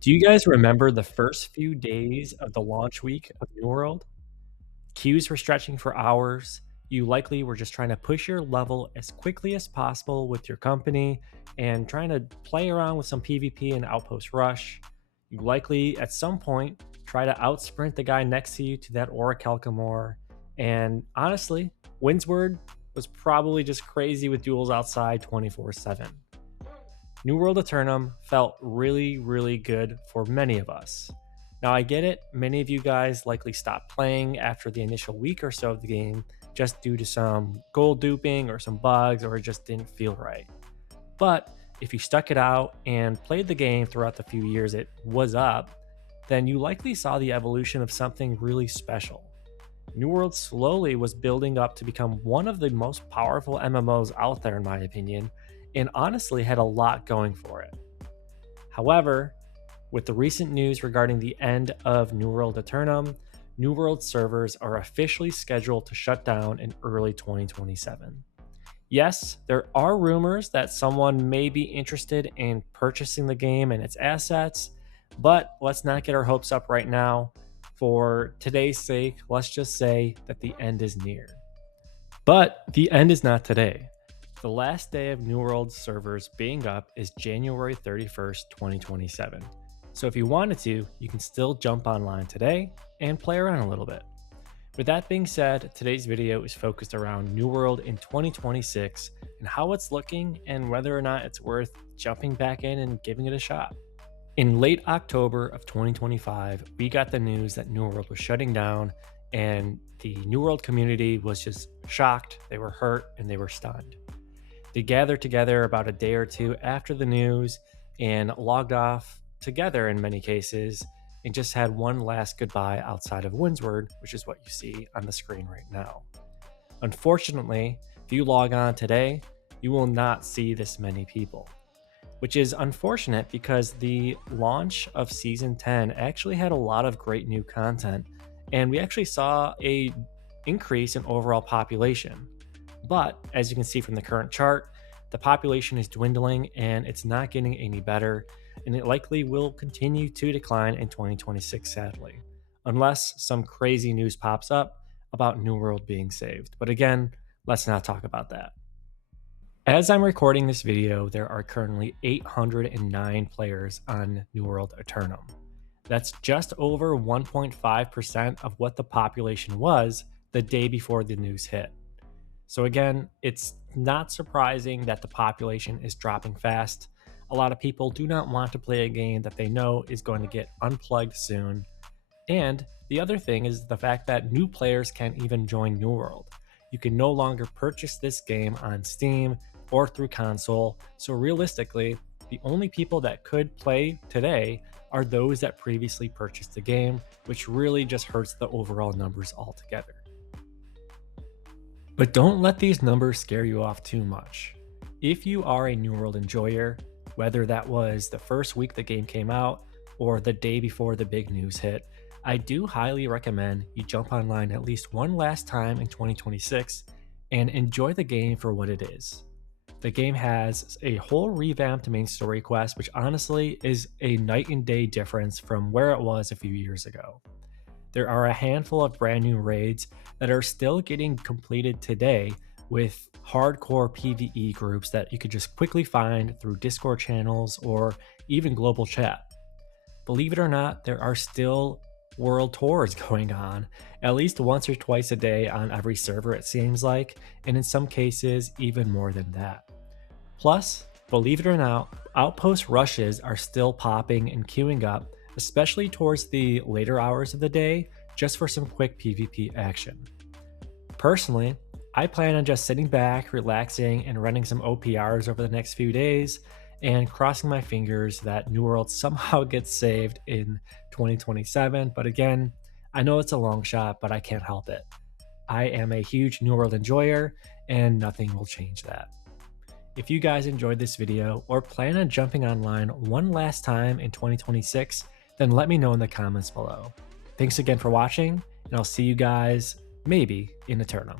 Do you guys remember the first few days of the launch week of New World? Queues were stretching for hours. You likely were just trying to push your level as quickly as possible with your company and trying to play around with some PvP and Outpost Rush. You likely, at some point, try to outsprint the guy next to you to that Aura Calcamore. And honestly, Windsward was probably just crazy with duels outside 24/7. New World Aeternum felt really, really good for many of us. Now, I get it, many of you guys likely stopped playing after the initial week or so of the game just due to some gold duping or some bugs, or it just didn't feel right. But if you stuck it out and played the game throughout the few years it was up, then you likely saw the evolution of something really special. New World slowly was building up to become one of the most powerful MMOs out there, in my opinion, and honestly had a lot going for it. However, with the recent news regarding the end of New World Aeternum, New World servers are officially scheduled to shut down in early 2027. Yes, there are rumors that someone may be interested in purchasing the game and its assets, but let's not get our hopes up right now. For today's sake, let's just say that the end is near. But the end is not today. The last day of New World servers being up is January 31st, 2027. So if you wanted to, you can still jump online today and play around a little bit. With that being said, today's video is focused around New World in 2026 and how it's looking and whether or not it's worth jumping back in and giving it a shot. In late October of 2025, we got the news that New World was shutting down, and the New World community was just shocked, they were hurt, and they were stunned. They gathered together about a day or two after the news and logged off together in many cases and just had one last goodbye outside of Windsward, which is what you see on the screen right now. Unfortunately, if you log on today, you will not see this many people, which is unfortunate because the launch of Season 10 actually had a lot of great new content, and we actually saw a increase in overall population. But as you can see from the current chart, the population is dwindling and it's not getting any better, and it likely will continue to decline in 2026, sadly, unless some crazy news pops up about New World being saved. But again, let's not talk about that. As I'm recording this video, there are currently 809 players on New World Aeternum. That's just over 1.5% of what the population was the day before the news hit. So again, it's not surprising that the population is dropping fast. A lot of people do not want to play a game that they know is going to get unplugged soon. And the other thing is the fact that new players can't even join New World. You can no longer purchase this game on Steam or through console, so realistically, the only people that could play today are those that previously purchased the game, which really just hurts the overall numbers altogether. But don't let these numbers scare you off too much. If you are a New World enjoyer, whether that was the first week the game came out or the day before the big news hit, I do highly recommend you jump online at least one last time in 2026 and enjoy the game for what it is. The game has a whole revamped main story quest, which honestly is a night and day difference from where it was a few years ago. There are a handful of brand new raids that are still getting completed today with hardcore PvE groups that you could just quickly find through Discord channels or even global chat. Believe it or not, there are still world tours going on at least once or twice a day on every server, it seems like, and in some cases even more than that. Plus, believe it or not, outpost rushes are still popping and queuing up, especially towards the later hours of the day, just for some quick PvP action. Personally, I plan on just sitting back, relaxing, and running some OPRs over the next few days, and crossing my fingers that New World somehow gets saved in 2027. But again, I know it's a long shot, but I can't help it. I am a huge New World enjoyer, and nothing will change that. If you guys enjoyed this video or plan on jumping online one last time in 2026, then let me know in the comments below. Thanks again for watching, and I'll see you guys maybe in Aeternum.